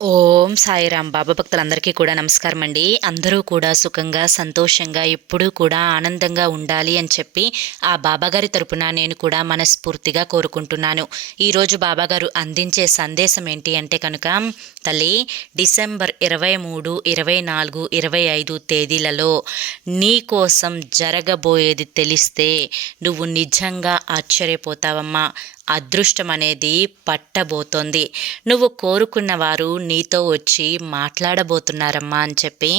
ఓం సాయిరాం. బాబా భక్తులందరికీ కూడా నమస్కారం అండి. అందరూ కూడా సుఖంగా, సంతోషంగా, ఎప్పుడూ కూడా ఆనందంగా ఉండాలి అని చెప్పి ఆ బాబాగారి తరపున నేను కూడా మనస్ఫూర్తిగా కోరుకుంటున్నాను. ఈరోజు బాబాగారు అందించే సందేశం ఏంటి అంటే కనుక, తల్లి, డిసెంబర్ 23, 24, 25 తేదీలలో నీ కోసం జరగబోయేది తెలిస్తే నువ్వు నిజంగా ఆశ్చర్యపోతావమ్మా. అదృష్టం అనేది పట్టబోతోంది. నువ్వు కోరుకున్న వారు నీతో వచ్చి మాట్లాడబోతున్నారమ్మా అని చెప్పి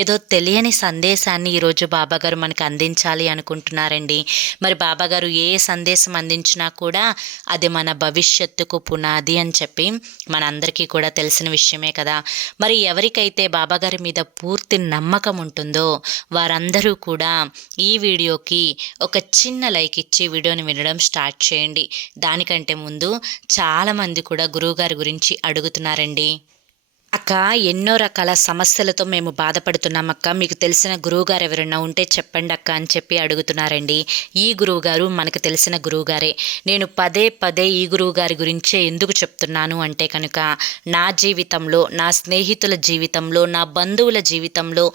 ఏదో తెలియని సందేశాన్ని ఈరోజు బాబాగారు మనకు అందించాలి అనుకుంటున్నారండి. మరి బాబాగారు ఏ సందేశం అందించినా కూడా అది మన భవిష్యత్తుకు పునాది అని చెప్పి మనందరికీ కూడా తెలిసిన విషయమే కదా. మరి ఎవరికైతే బాబాగారి మీద పూర్తి నమ్మకం ఉంటుందో వారందరూ కూడా ఈ వీడియోకి ఒక చిన్న లైక్ ఇచ్చి వీడియోని వినడం స్టార్ట్ చేయండి. దానికంటే ముందు చాలామంది కూడా గురువుగారి గురించి అడుగుతున్నారండి. అక్క, ఎన్నో రకాల సమస్యలతో మేము బాధపడుతున్నాం అక్క, మీకు తెలిసిన గురువుగారు ఎవరైనా ఉంటే చెప్పండి అక్క అని చెప్పి అడుగుతున్నారండి. ఈ గురువుగారు మనకు తెలిసిన గురువుగారే. నేను పదే పదే ఈ గురువుగారి గురించే ఎందుకు చెప్తున్నాను అంటే కనుక, నా జీవితంలో, నా స్నేహితుల జీవితంలో, నా బంధువుల జీవితంలో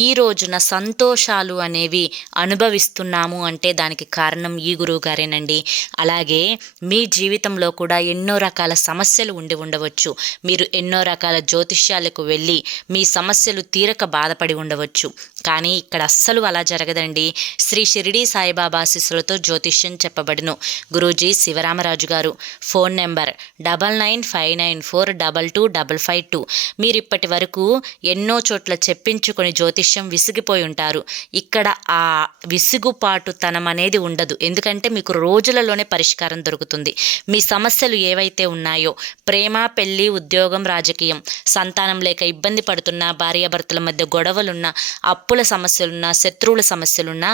ఈ రోజున సంతోషాలు అనేవి అనుభవిస్తున్నాము అంటే దానికి కారణం ఈ గురువుగారేనండి. అలాగే మీ జీవితంలో కూడా ఎన్నో రకాల సమస్యలు ఉండి ఉండవచ్చు. మీరు ఎన్నో రకాల జ్యోతిష్యాలకు వెళ్ళి మీ సమస్యలు తీరక బాధపడి ఉండవచ్చు. కానీ ఇక్కడ అస్సలు అలా జరగదండి. శ్రీ షిరిడి సాయిబాబా ఆశీస్సులతో జ్యోతిష్యం చెప్పబడును. గురూజీ శివరామరాజు గారు. Phone number 9959422552. మీరు ఇప్పటి వరకు ఎన్నో చోట్ల చెప్పించుకొని జ్యోతిష్యం విసిగిపోయి ఉంటారు. ఇక్కడ ఆ విసుగుపాటుతనం అనేది ఉండదు. ఎందుకంటే మీకు రోజులలోనే పరిష్కారం దొరుకుతుంది. మీ సమస్యలు ఏవైతే ఉన్నాయో, ప్రేమ, పెళ్లి, ఉద్యోగం, రాజకీయం, సంతానం లేక ఇబ్బంది పడుతున్నా, భార్యాభర్తల మధ్య గొడవలున్నా, అప్పుల సమస్యలున్నా, శత్రువుల సమస్యలున్నా,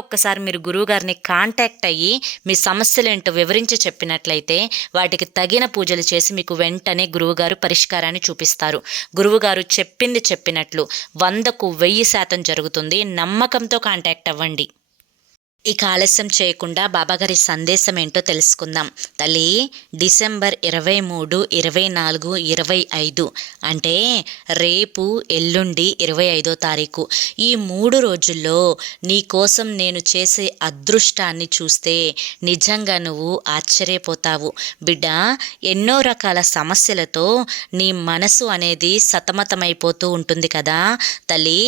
ఒక్కసారి మీరు గురువుగారిని కాంటాక్ట్ అయ్యి మీ సమస్యలేంటో వివరించి చెప్పినట్లయితే వాటికి తగిన పూజలు చేసి మీకు వెంటనే గురువుగారు పరిష్కారాన్ని చూపిస్తారు. గురువుగారు చెప్పింది చెప్పినట్లు 100కు 1000% జరుగుతుంది. నమ్మకంతో కాంటాక్ట్ అవ్వండి. ఇక ఆలస్యం చేయకుండా బాబాగారి సందేశం ఏంటో తెలుసుకుందాం. తల్లి, డిసెంబర్ 23, 24, 25 అంటే రేపు, ఎల్లుండి 25వ తారీఖు, ఈ 3 రోజుల్లో నీ కోసం నేను చేసే అదృష్టాన్ని చూస్తే నిజంగా నువ్వు ఆశ్చర్యపోతావు. బిడ్డ, ఎన్నో రకాల సమస్యలతో నీ మనసు అనేది సతమతమైపోతూ ఉంటుంది కదా తల్లి.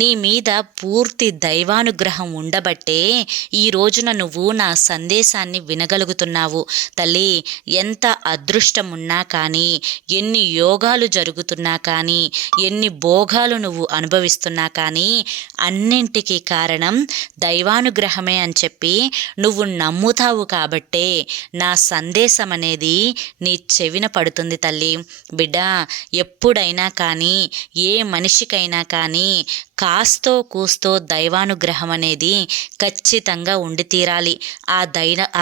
నీ మీద పూర్తి దైవానుగ్రహం ఉండబట్టే ఈ రోజున నువ్వు నా సందేశాన్ని వినగలుగుతున్నావు. తల్లి, ఎంత అదృష్టం ఉన్నా కానీ, ఎన్ని యోగాలు జరుగుతున్నా కానీ, ఎన్ని భోగాలు నువ్వు అనుభవిస్తున్నా కానీ అన్నింటికీ కారణం దైవానుగ్రహమే అని చెప్పి నువ్వు నమ్ముతావు కాబట్టే నా సందేశం అనేది నీ చెవిన పడుతుంది తల్లి. బిడ్డ, ఎప్పుడైనా కానీ, ఏ మనిషికైనా కానీ కాస్తో కూస్తో దైవానుగ్రహం అనేది ఖచ్చితంగా ఉండి తీరాలి.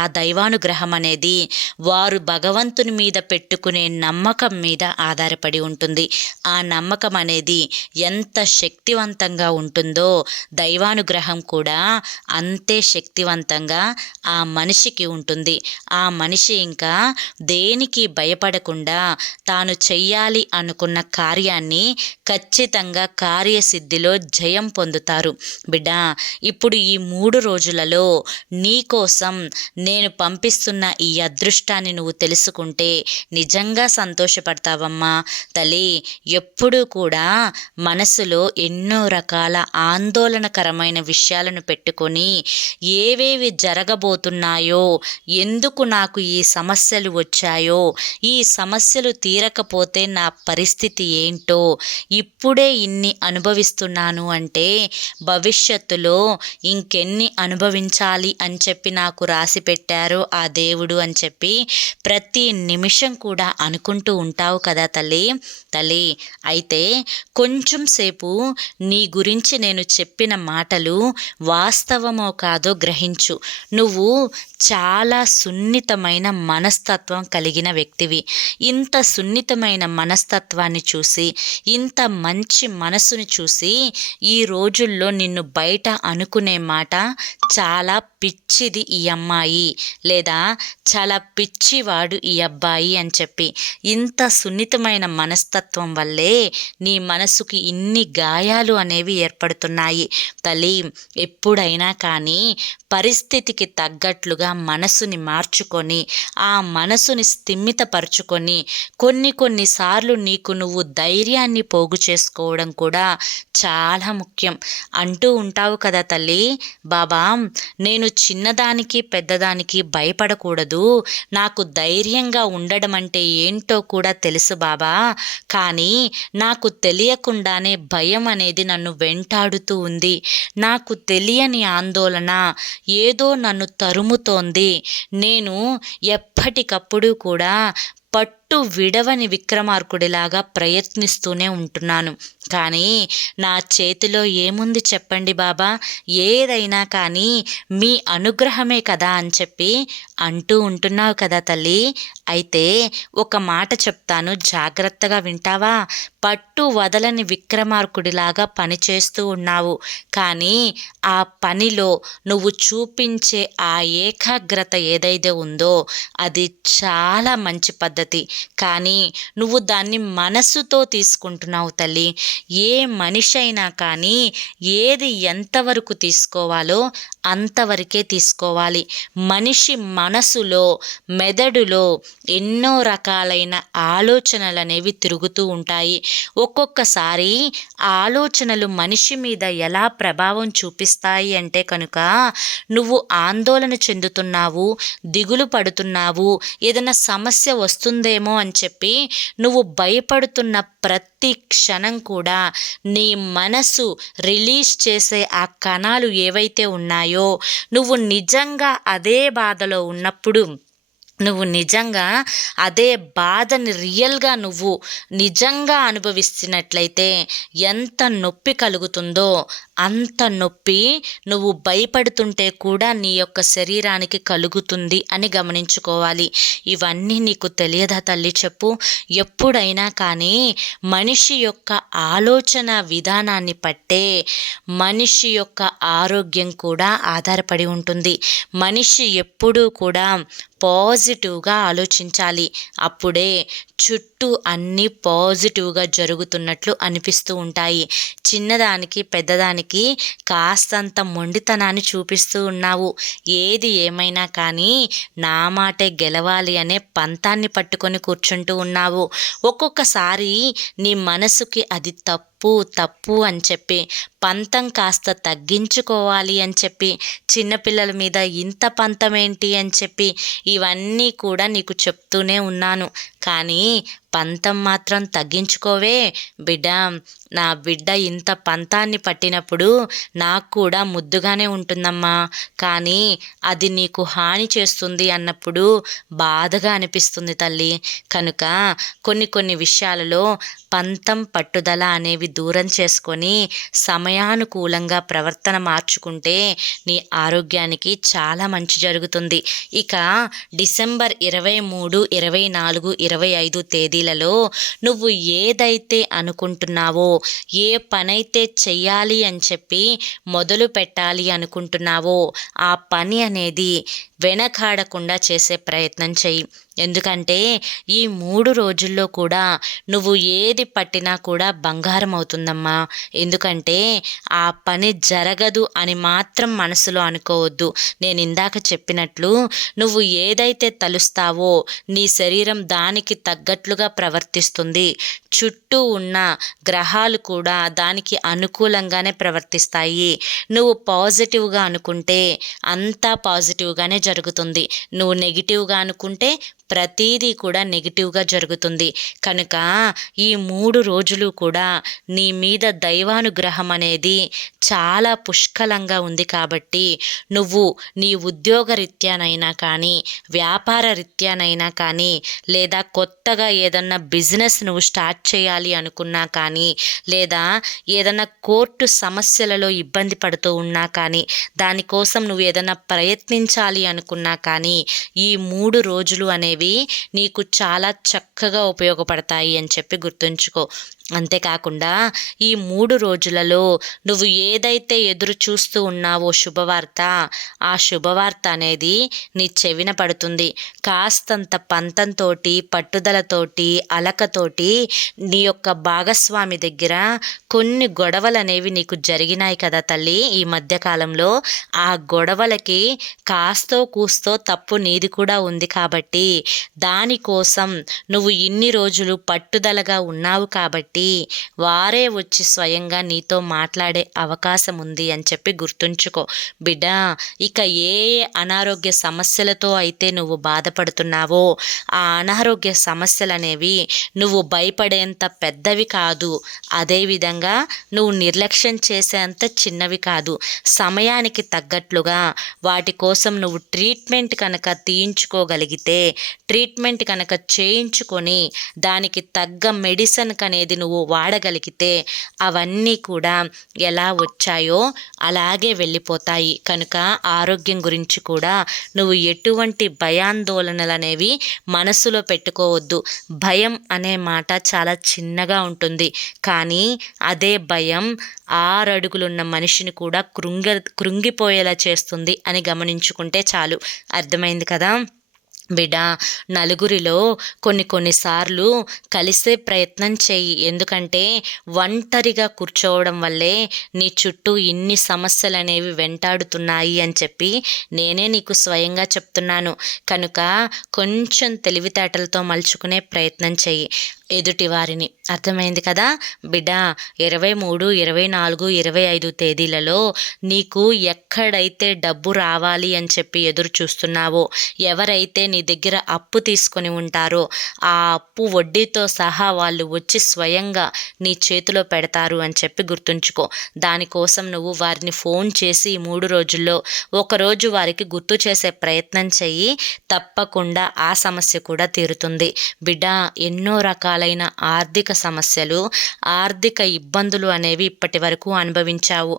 ఆ దైవానుగ్రహం అనేది వారు భగవంతుని మీద పెట్టుకునే నమ్మకం మీద ఆధారపడి ఉంటుంది. ఆ నమ్మకం అనేది ఎంత శక్తివంతంగా ఉంటుందో దైవానుగ్రహం కూడా అంతే శక్తివంతంగా ఆ మనిషికి ఉంటుంది. ఆ మనిషి ఇంకా దేనికి భయపడకుండా తాను చెయ్యాలి అనుకున్న కార్యాన్ని ఖచ్చితంగా కార్యసిద్ధిలో జయం పొందుతారు. బిడ్డ, ఇప్పుడు ఈ 3 రోజులలో నీ కోసం నేను పంపిస్తున్న ఈ అదృష్టాన్ని నువ్వు తెలుసుకుంటే నిజంగా సంతోషపడతావమ్మా. తల్లి, ఎప్పుడూ కూడా మనసులో ఎన్నో రకాల ఆందోళనకరమైన విషయాలను పెట్టుకొని ఏవేవి జరగబోతున్నాయో, ఎందుకు నాకు ఈ సమస్యలు వచ్చాయో, ఈ సమస్యలు తీరకపోతే నా పరిస్థితి ఏంటో, ఇప్పుడే ఇన్ని అనుభవిస్తున్నాను అంటే భవిష్యత్తులో ఇంకెన్ని అనుభవించాలి అని చెప్పి నాకు రాసి పెట్టారో ఆ దేవుడు అని చెప్పి ప్రతి నిమిషం కూడా అనుకుంటూ ఉంటావు కదా తల్లి. తల్లి, అయితే కొంచెం సేపు నీ గురించి నేను చెప్పిన మాటలు వాస్తవమో కాదో గ్రహించు. నువ్వు చాలా సున్నితమైన మనస్తత్వం కలిగిన వ్యక్తివి. ఇంత సున్నితమైన మనస్తత్వాన్ని చూసి, ఇంత మంచి మనసుని చూసి ఈ రోజుల్లో నిన్ను బయట అనుకునే మాట చాలా పిచ్చిది ఈ అమ్మాయి లేదా చాలా పిచ్చివాడు ఈ అబ్బాయి అని చెప్పి. ఇంత సున్నితమైన మనస్తత్వం వల్లే నీ మనసుకి ఇన్ని గాయాలు అనేవి ఏర్పడుతున్నాయి తల్లి. ఎప్పుడైనా కానీ పరిస్థితికి తగ్గట్లుగా మనసుని మార్చుకొని ఆ మనసుని స్థిమితపరుచుకొని కొన్నిసార్లు నీకు నువ్వు ధైర్యాన్ని పోగు చేసుకోవడం కూడా చాలా ముఖ్యం. అంటూ ఉంటావు కదా తల్లి, బాబా నేను చిన్నదానికి పెద్దదానికి భయపడకూడదు, నాకు ధైర్యంగా ఉండడం అంటే ఏంటో కూడా తెలుసు బాబా, కానీ నాకు తెలియకుండానే భయం అనేది నన్ను వెంటాడుతూ ఉంది. నాకు తెలియని ఆందోళన ఏదో నన్ను తరుముతోంది. నేను ఎప్పటికప్పుడు కూడా పట్టు విడవని విక్రమార్కుడిలాగా ప్రయత్నిస్తూనే ఉంటున్నాను. కానీ నా చేతిలో ఏముంది చెప్పండి బాబా, ఏదైనా కానీ మీ అనుగ్రహమే కదా అని చెప్పి అంటూ ఉంటున్నావు కదా తల్లి. అయితే ఒక మాట చెప్తాను, జాగ్రత్తగా వింటావా? పట్టు వదలని విక్రమార్కుడిలాగా పనిచేస్తూ ఉన్నావు, కానీ ఆ పనిలో నువ్వు చూపించే ఆ ఏకాగ్రత ఏదైతే ఉందో అది చాలా మంచి పద్ధతి. కానీ నువ్వు దాన్ని మనసుతో తీసుకుంటున్నావు తల్లి. ఏ మనిషి అయినా కానీ ఏది ఎంతవరకు తీసుకోవాలో అంతవరకే తీసుకోవాలి. మనిషి మనసులో మెదడులో ఎన్నో రకాలైన ఆలోచనలు అనేవి తిరుగుతూ ఉంటాయి. ఒక్కొక్కసారి ఆలోచనలు మనిషి మీద ఎలా ప్రభావం చూపిస్తాయి అంటే కనుక నువ్వు ఆందోళన చెందుతున్నావు, దిగులు పడుతున్నావు, ఏదైనా సమస్య వస్తుందేమో అని చెప్పి నువ్వు భయపడుతున్న ప్రతి క్షణం కూడా నీ మనసు రిలీజ్ చేసే ఆ కణాలు ఏవైతే ఉన్నాయో, నువ్వు నిజంగా అదే బాధలో ఉన్నప్పుడు, నువ్వు నిజంగా అదే బాధని రియల్గా నువ్వు నిజంగా అనుభవిస్తున్నట్లయితే ఎంత నొప్పి కలుగుతుందో అంత నొప్పి నువ్వు భయపడుతుంటే కూడా నీ యొక్క శరీరానికి కలుగుతుంది అని గమనించుకోవాలి. ఇవన్నీ నీకు తెలియదా తల్లి చెప్పు? ఎప్పుడైనా కానీ మనిషి యొక్క ఆలోచన విధానాన్ని పట్టే మనిషి యొక్క ఆరోగ్యం కూడా ఆధారపడి ఉంటుంది. మనిషి ఎప్పుడూ కూడా పాజిటివ్గా ఆలోచించాలి. అప్పుడే చుట్టూ అన్నీ పాజిటివ్గా జరుగుతున్నట్లు అనిపిస్తూ ఉంటాయి. చిన్నదానికి పెద్దదానికి కాస్తంత మొండితనాన్ని చూపిస్తూ ఉన్నావు. ఏది ఏమైనా కానీ నా మాటే గెలవాలి అనే పంతాన్ని పట్టుకొని కూర్చుంటూ ఉన్నావు. ఒక్కొక్కసారి నీ మనసుకి అది తప్పు అని చెప్పి పంతం కాస్త తగ్గించుకోవాలి అని చెప్పి, చిన్నపిల్లల మీద ఇంత పంతం ఏంటి అని చెప్పి ఇవన్నీ కూడా నీకు చెప్తూనే ఉన్నాను. కానీ పంతం మాత్రం తగ్గించుకోవే బిడ్డ. నా బిడ్డ ఇంత పంతాన్ని పట్టినప్పుడు నాకు కూడా ముద్దుగానే ఉంటుందమ్మా, కానీ అది నీకు హాని చేస్తుంది అన్నప్పుడు బాధగా అనిపిస్తుంది తల్లి. కనుక కొన్ని విషయాలలో పంతం పట్టుదల అనేవి దూరం చేసుకొని సమయానుకూలంగా ప్రవర్తన మార్చుకుంటే నీ ఆరోగ్యానికి చాలా మంచి జరుగుతుంది. ఇక డిసెంబర్ 23, 24, 25 తేదీలలో నువ్వు ఏదైతే అనుకుంటున్నావో, ఏ పనైతే చెయ్యాలి అని చెప్పి మొదలు పెట్టాలి అనుకుంటున్నావో ఆ పని అనేది వెనకాడకుండా చేసే ప్రయత్నం చెయ్యి. ఎందుకంటే ఈ 3 రోజుల్లో కూడా నువ్వు ఏది పట్టినా కూడా బంగారం అవుతుందమ్మా. ఎందుకంటే ఆ పని జరగదు అని మాత్రం మనసులో అనుకోవద్దు. నేను ఇందాక చెప్పినట్లు నువ్వు ఏదైతే తలుస్తావో నీ శరీరం దానికి తగ్గట్లుగా ప్రవర్తిస్తుంది. చుట్టూ ఉన్న గ్రహాలు కూడా దానికి అనుకూలంగానే ప్రవర్తిస్తాయి. నువ్వు పాజిటివ్గా అనుకుంటే అంతా పాజిటివ్గానే జరుగుతుంది. నువ్వు నెగిటివ్గా అనుకుంటే ప్రతీదీ కూడా నెగిటివ్గా జరుగుతుంది. కనుక ఈ 3 రోజులు కూడా నీ మీద దైవానుగ్రహం అనేది చాలా పుష్కలంగా ఉంది. కాబట్టి నువ్వు నీ ఉద్యోగ రీత్యానైనా కానీ, వ్యాపార రీత్యానైనా కానీ, లేదా కొత్తగా ఏదన్నా బిజినెస్ నువ్వు స్టార్ట్ చేయాలి అనుకున్నా కానీ, లేదా ఏదన్నా కోర్టు సమస్యలలో ఇబ్బంది పడుతూ ఉన్నా కానీ, దానికోసం నువ్వు ఏదన్నా ప్రయత్నించాలి అనుకున్నా కానీ ఈ 3 రోజులు అనేవి అనేవి నీకు చాలా చక్కగా ఉపయోగపడతాయి అని చెప్పి గుర్తుంచుకో. అంతేకాకుండా ఈ 3 రోజులలో నువ్వు ఏదైతే ఎదురు చూస్తూ ఉన్నావో శుభవార్త, ఆ శుభవార్త అనేది నీ చెవిన పడుతుంది. కాస్తంత పంతంతోటి, పట్టుదలతోటి, అలకతోటి నీ యొక్క భాగస్వామి దగ్గర కొన్ని గొడవలనేవి నీకు జరిగినాయి కదా తల్లి ఈ మధ్యకాలంలో. ఆ గొడవలకి కాస్తో కూస్తో తప్పు నీది కూడా ఉంది కాబట్టి, దానికోసం నువ్వు ఇన్ని రోజులు పట్టుదలగా ఉన్నావు కాబట్టి వారే వచ్చి స్వయంగా నీతో మాట్లాడే అవకాశం ఉంది అని చెప్పి గుర్తుంచుకో. బిడ్డ, ఇక ఏ అనారోగ్య సమస్యలతో అయితే నువ్వు బాధపడుతున్నావో ఆ అనారోగ్య సమస్యలు అనేవి నువ్వు భయపడేంత పెద్దవి కాదు, అదేవిధంగా నువ్వు నిర్లక్ష్యం చేసేంత చిన్నవి కాదు. సమయానికి తగ్గట్లుగా వాటి కోసం నువ్వు ట్రీట్మెంట్ కనుక తీయించుకోగలిగితే, ట్రీట్మెంట్ కనుక చేయించుకొని దానికి తగ్గ మెడిసిన్ అనేది నువ్వు వాడగలిగితే అవన్నీ కూడా ఎలా వచ్చాయో అలాగే వెళ్ళిపోతాయి. కనుక ఆరోగ్యం గురించి కూడా నువ్వు ఎటువంటి భయాందోళనలు అనేవి మనసులో పెట్టుకోవద్దు. భయం అనే మాట చాలా చిన్నగా ఉంటుంది, కానీ అదే భయం 6 అడుగులున్న మనిషిని కూడా కృంగిపోయేలా చేస్తుంది అని గమనించుకుంటే చాలు. అర్థమైంది కదా బిడ్డ? నలుగురిలో కొన్నిసార్లు కలిసే ప్రయత్నం చెయ్యి. ఎందుకంటే ఒంటరిగా కూర్చోవడం వల్లే నీ చుట్టూ ఇన్ని సమస్యలు అనేవి వెంటాడుతున్నాయి అని చెప్పి నేనే నీకు స్వయంగా చెప్తున్నాను. కనుక కొంచెం తెలివితేటలతో మలుచుకునే ప్రయత్నం చెయ్యి ఎదుటి వారిని. అర్థమైంది కదా బిడ్డ? 23, 24, 25 తేదీలలో నీకు ఎక్కడైతే డబ్బు రావాలి అని చెప్పి ఎదురు చూస్తున్నావో, ఎవరైతే నీ దగ్గర అప్పు తీసుకొని ఉంటారో ఆ అప్పు వడ్డీతో సహా వాళ్ళు వచ్చి స్వయంగా నీ చేతిలో పెడతారు అని చెప్పి గుర్తుంచుకో. దానికోసం నువ్వు వారిని ఫోన్ చేసి ఈ 3 రోజుల్లో ఒకరోజు వారికి గుర్తు చేసే ప్రయత్నం చెయ్యి. తప్పకుండా ఆ సమస్య కూడా తీరుతుంది. బిడ్డ, ఎన్నో రకాలైన ఆర్థిక సమస్యలు, ఆర్థిక ఇబ్బందులు అనేవి ఇప్పటి వరకు అనుభవించావు.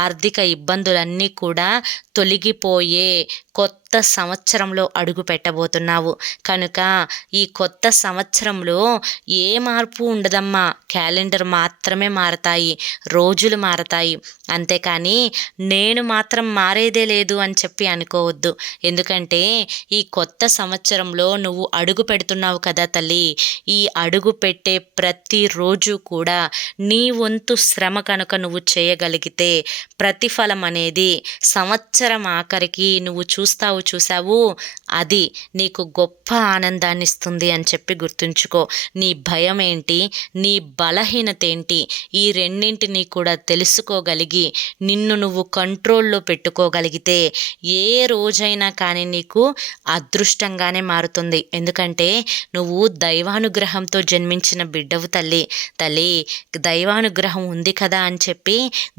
ఆర్థిక ఇబ్బందులన్నీ కూడా తొలగిపోయే కొత్త సంవత్సరంలో అడుగు పెట్టబోతున్నావు. కనుక ఈ కొత్త సంవత్సరంలో ఏ మార్పు ఉండదమ్మా, క్యాలెండర్ మాత్రమే మారతాయి, రోజులు మారతాయి. అంతేకాని నేను మాత్రం మారేదే లేదు అని చెప్పి అనుకోవద్దు. ఎందుకంటే ఈ కొత్త సంవత్సరంలో నువ్వు అడుగు పెడుతున్నావు కదా తల్లి. ఈ అడుగు పెట్టే ప్రతిరోజు కూడా నీ వంతు శ్రమ కనుక నువ్వు చేయగలిగితే ప్రతిఫలం అనేది సంవత్సరం ఆఖరికి నువ్వు చూసావు, అది నీకు గొప్ప ఆనందాన్ని ఇస్తుంది అని చెప్పి గుర్తుంచుకో. నీ భయం ఏంటి, నీ బలహీనత ఏంటి, ఈ రెండింటినీ కూడా తెలుసుకోగలిగి నిన్ను నువ్వు కంట్రోల్లో పెట్టుకోగలిగితే ఏ రోజైనా కానీ నీకు అదృష్టంగానే మారుతుంది. ఎందుకంటే నువ్వు దైవానుగ్రహంతో జన్మించిన బిడ్డవు తల్లి. దైవానుగ్రహం ఉంది కదా అని చెప్పి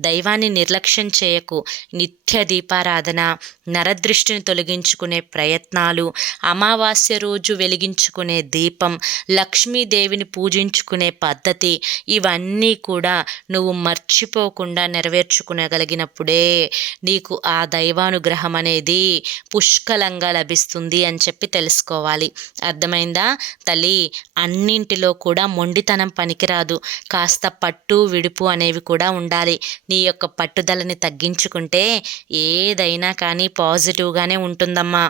దైవాన్ని నిర్లక్ష్యం చేయకు. నిత్య దీపారాధన, నరదృష్టిని తొలగించుకునే ప్రయత్నాలు, అమావాస్య రోజు వెలిగించుకునే దీపం, లక్ష్మీదేవిని పూజించుకునే పద్ధతి, ఇవన్నీ కూడా నువ్వు మర్చిపోకుండా నెరవేర్చుకునగలిగినప్పుడే నీకు ఆ దైవానుగ్రహం అనేది పుష్కలంగా లభిస్తుంది అని చెప్పి తెలుసుకోవాలి. అర్థమైందా తల్లి? అన్నింటిలో కూడా మొండితనం పనికిరాదు. కాస్త పట్టు విడుపు అనేవి కూడా ఉండాలి. నీ యొక్క పట్టుదలని తగ్గించుకుంటే ఏదైనా కానీ పాజిటివ్గానే ఉంటుందమ్మా.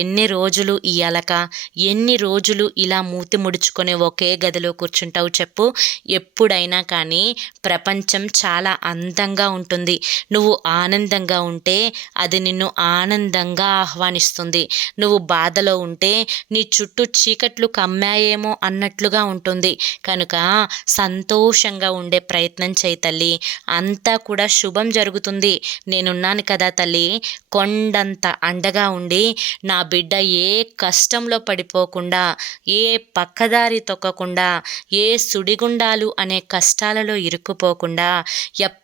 ఎన్ని రోజులు ఈ అలక, ఎన్ని రోజులు ఇలా మూతి ముడుచుకొని ఒకే గదిలో కూర్చుంటావు చెప్పు? ఎప్పుడైనా కానీ ప్రపంచం చాలా అందంగా ఉంటుంది. నువ్వు ఆనందంగా ఉంటే అది నిన్ను ఆనందంగా ఆహ్వానిస్తుంది. నువ్వు బాధలో ఉంటే నీ చుట్టూ చీకట్లు కమ్మాయేమో అన్నట్లుగా ఉంటుంది. కనుక సంతోషంగా ఉండే ప్రయత్నం చేయి తల్లి. అంతా కూడా శుభం జరుగుతుంది. నేనున్నాను కదా తల్లి, కొండంత అండగా ఉండి నా బిడ్డ ఏ కష్టంలో పడిపోకుండా, ఏ పక్కదారి తొక్కకుండా, ఏ సుడిగుండాలు అనే కష్టాలలో ఇరుక్కుపోకుండా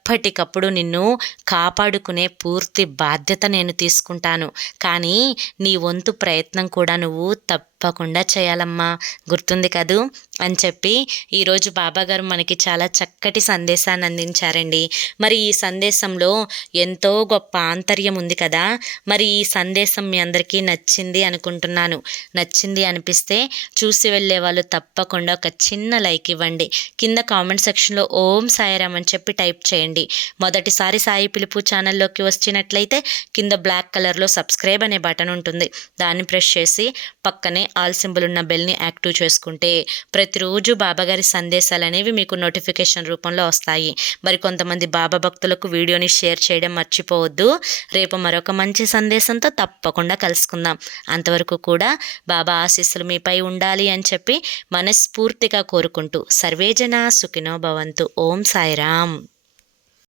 ఎప్పటికప్పుడు నిన్ను కాపాడుకునే పూర్తి బాధ్యత నేను తీసుకుంటాను. కానీ నీ వంతు ప్రయత్నం కూడా నువ్వు తప్పకుండా చేయాలమ్మా, గుర్తుంది కదూ అని చెప్పి ఈరోజు బాబాగారు మనకి చాలా చక్కటి సందేశాన్ని అందించారండి. మరి ఈ సందేశంలో ఎంతో గొప్ప ఆంతర్యం ఉంది కదా. మరి ఈ సందేశం మీ అందరికీ నచ్చింది అనుకుంటున్నాను. నచ్చింది అనిపిస్తే చూసి వెళ్ళే వాళ్ళు తప్పకుండా ఒక చిన్న లైక్ ఇవ్వండి. కింద కామెంట్ సెక్షన్లో ఓం సాయిరామ్ అని చెప్పి టైప్ చేయండి. మొదటిసారి సాయి పిలుపు ఛానల్లోకి వచ్చినట్లయితే కింద బ్లాక్ కలర్లో సబ్స్క్రైబ్ అనే బటన్ ఉంటుంది. దాన్ని ప్రెస్ చేసి పక్కనే ఆల్ సింబల్ ఉన్న బెల్ని యాక్టివ్ చేసుకుంటే ప్రతిరోజు బాబాగారి సందేశాలు అనేవి మీకు నోటిఫికేషన్ రూపంలో వస్తాయి. మరి కొంతమంది బాబా భక్తులకు వీడియోని షేర్ చేయడం మర్చిపోవద్దు. రేపు మరొక మంచి సందేశంతో తప్పకుండా కలుసుకుందాం. అంతవరకు కూడా బాబా ఆశీస్సులు మీపై ఉండాలి అని చెప్పి మనస్ఫూర్తిగా కోరుకుంటూ సర్వేజన సుఖినో భవంతు. ఓం సాయిరామ్.